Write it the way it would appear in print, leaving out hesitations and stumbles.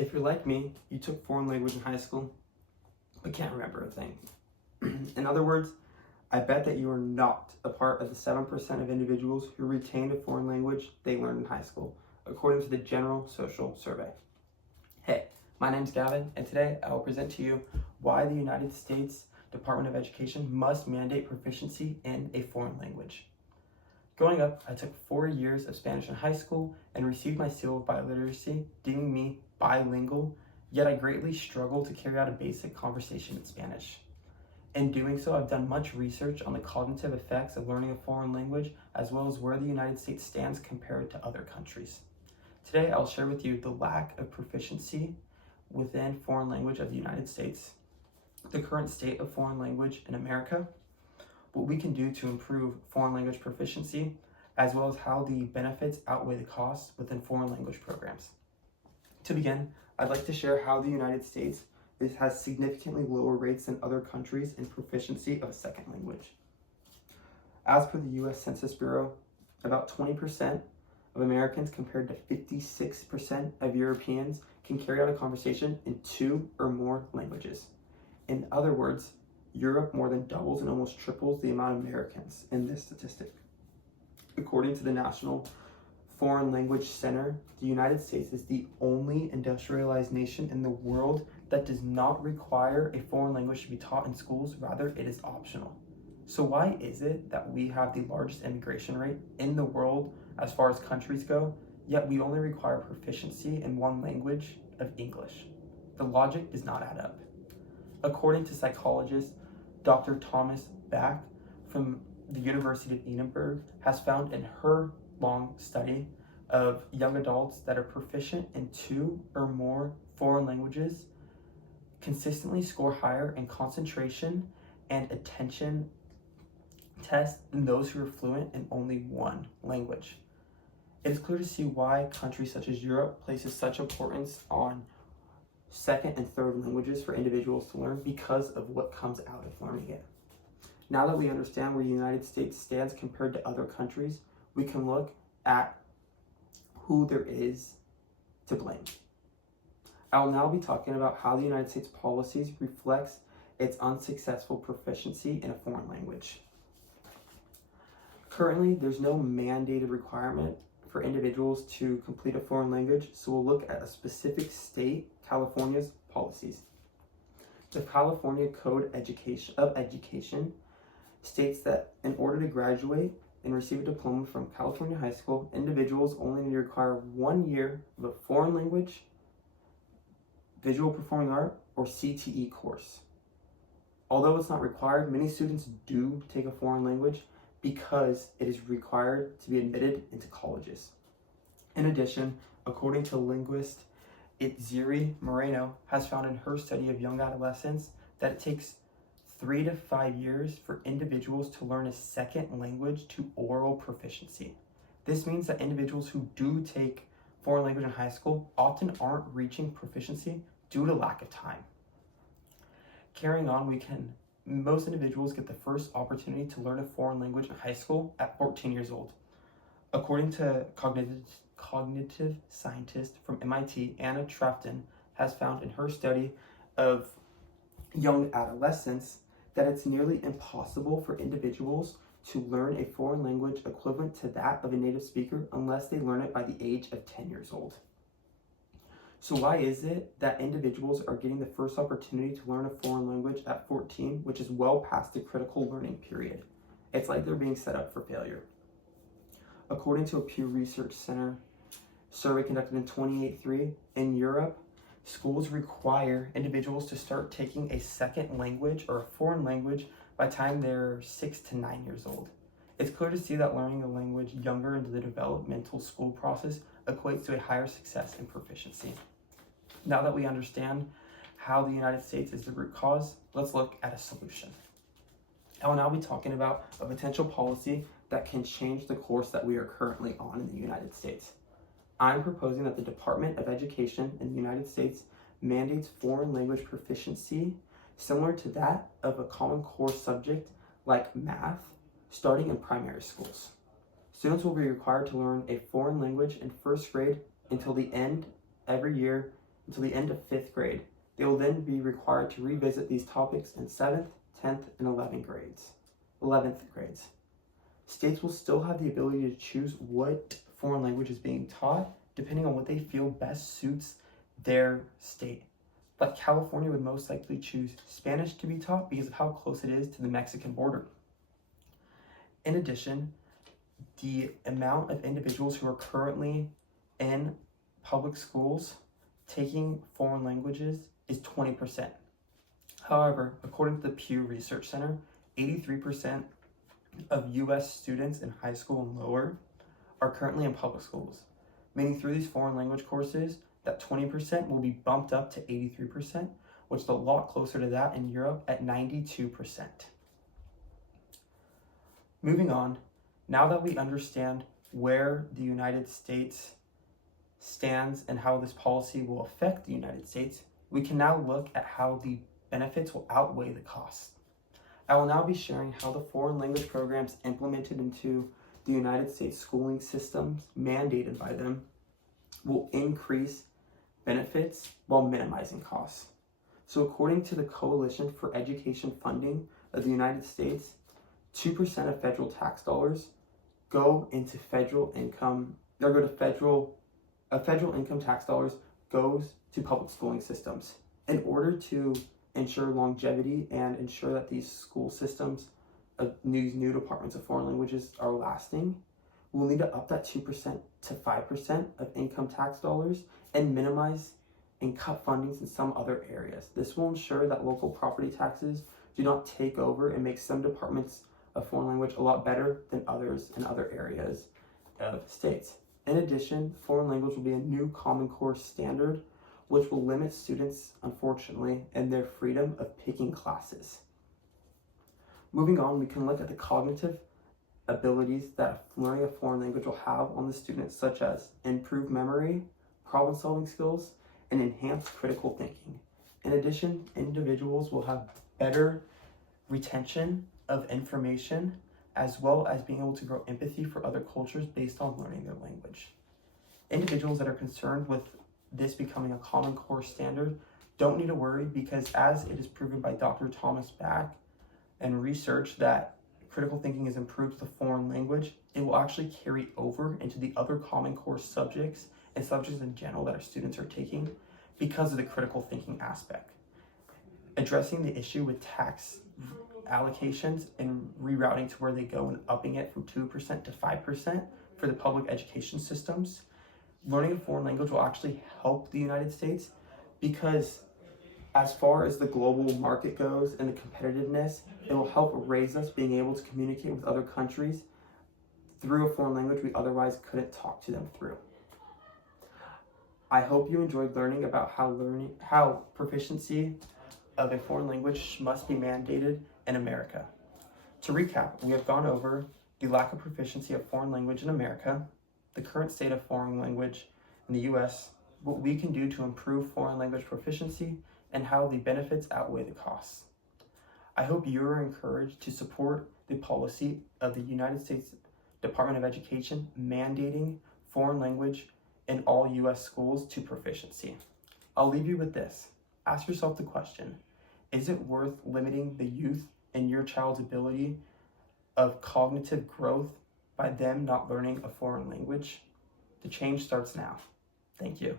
If you're like me, you took foreign language in high school, but can't remember a thing. In other words, I bet that you are not a part of the 7% of individuals who retained a foreign language they learned in high school, according to the General Social Survey. Hey, my name's Gavin, and today I will present to you why the United States Department of Education must mandate proficiency in a foreign language. Growing up, I took 4 years of Spanish in high school and received my seal of biliteracy, deeming me bilingual, yet I greatly struggled to carry out a basic conversation in Spanish. In doing so, I've done much research on the cognitive effects of learning a foreign language, as well as where the United States stands compared to other countries. Today, I'll share with you the lack of proficiency within foreign language of the United States, the current state of foreign language in America, what we can do to improve foreign language proficiency, as well as how the benefits outweigh the costs within foreign language programs. To begin, I'd like to share how the United States has significantly lower rates than other countries in proficiency of a second language. As per the U.S. Census Bureau, about 20% of Americans compared to 56% of Europeans can carry out a conversation in 2 or more languages. In other words, Europe more than doubles and almost triples the amount of Americans in this statistic. According to the National Foreign Language Center, the United States is the only industrialized nation in the world that does not require a foreign language to be taught in schools, rather it is optional. So why is it that we have the largest immigration rate in the world as far as countries go, yet we only require proficiency in one language of English? The logic does not add up. According to psychologist Dr. Thomas Back from the University of Edinburgh has found in her long study of young adults that are proficient in 2 or more foreign languages consistently score higher in concentration and attention tests than those who are fluent in only one language. It is clear to see why countries such as Europe places such importance on second and third languages for individuals to learn because of what comes out of learning it. Now that we understand where the United States stands compared to other countries, we can look at who there is to blame. I will now be talking about how the United States policies reflects its unsuccessful proficiency in a foreign language. Currently, there's no mandated requirement for individuals to complete a foreign language, so we'll look at a specific state, California's policies. The California Code of Education states that in order to graduate and receive a diploma from California high school, individuals only need to require 1 year of a foreign language, visual performing art, or CTE course. Although it's not required, many students do take a foreign language because it is required to be admitted into colleges. In addition, according to linguist Itziri Moreno has found in her study of young adolescents that it takes 3 to 5 years for individuals to learn a second language to oral proficiency. This means that individuals who do take foreign language in high school often aren't reaching proficiency due to lack of time. Carrying on, most individuals get the first opportunity to learn a foreign language in high school at 14 years old. According to cognitive scientist from MIT, Anna Trafton has found in her study of young adolescents that it's nearly impossible for individuals to learn a foreign language equivalent to that of a native speaker unless they learn it by the age of 10 years old. So why is it that individuals are getting the first opportunity to learn a foreign language at 14, which is well past the critical learning period? It's like they're being set up for failure. According to a Pew Research Center survey conducted in 2023, in Europe, schools require individuals to start taking a second language or a foreign language by the time they're 6 to 9 years old. It's clear to see that learning a language younger into the developmental school process equates to a higher success in proficiency. Now that we understand how the United States is the root cause, let's look at a solution. I will now be talking about a potential policy that can change the course that we are currently on in the United States. I'm proposing that the Department of Education in the United States mandates foreign language proficiency similar to that of a common core subject like math, starting in primary schools. Students will be required to learn a foreign language in first grade until the end every year, until the end of 5th grade. They will then be required to revisit these topics in 7th, 10th, and 11th grades. States will still have the ability to choose what foreign language is being taught depending on what they feel best suits their state. But California would most likely choose Spanish to be taught because of how close it is to the Mexican border. In addition, the amount of individuals who are currently in public schools taking foreign languages is 20%. However, according to the Pew Research Center, 83% of U.S. students in high school and lower are currently in public schools, meaning through these foreign language courses, that 20% will be bumped up to 83%, which is a lot closer to that in Europe at 92%. Moving on, now that we understand where the United States stands and how this policy will affect the United States, we can now look at how the benefits will outweigh the costs. I will now be sharing how the foreign language programs implemented into the United States schooling systems, mandated by them, will increase benefits while minimizing costs. So according to the Coalition for Education Funding of the United States, 2% of federal tax dollars go into federal income tax dollars goes to public schooling systems. In order to ensure longevity and ensure that these school systems, these new departments of foreign languages are lasting, we'll need to up that 2% to 5% of income tax dollars and minimize and cut fundings in some other areas. This will ensure that local property taxes do not take over and make some departments of foreign language a lot better than others in other areas of states. In addition, foreign language will be a new Common Core standard, which will limit students, unfortunately, in their freedom of picking classes. Moving on, we can look at the cognitive abilities that learning a foreign language will have on the students, such as improved memory, problem-solving skills, and enhanced critical thinking. In addition, individuals will have better retention of information, as well as being able to grow empathy for other cultures based on learning their language. Individuals that are concerned with this becoming a Common Core standard don't need to worry, because as it is proven by Dr. Thomas Back and research that critical thinking is improved with a foreign language, it will actually carry over into the other Common Core subjects and subjects in general that our students are taking because of the critical thinking aspect. Addressing the issue with tax allocations and rerouting to where they go and upping it from 2% to 5% for the public education systems. Learning a foreign language will actually help the United States, because as far as the global market goes and the competitiveness, it will help raise us being able to communicate with other countries through a foreign language we otherwise couldn't talk to them through. I hope you enjoyed learning about how proficiency of a foreign language must be mandated in America. To recap, we have gone over the lack of proficiency of foreign language in America, the current state of foreign language in the US, what we can do to improve foreign language proficiency, and how the benefits outweigh the costs. I hope you are encouraged to support the policy of the United States Department of Education mandating foreign language in all US schools to proficiency. I'll leave you with this. Ask yourself the question, is it worth limiting the youth and your child's ability of cognitive growth by them not learning a foreign language? The change starts now. Thank you.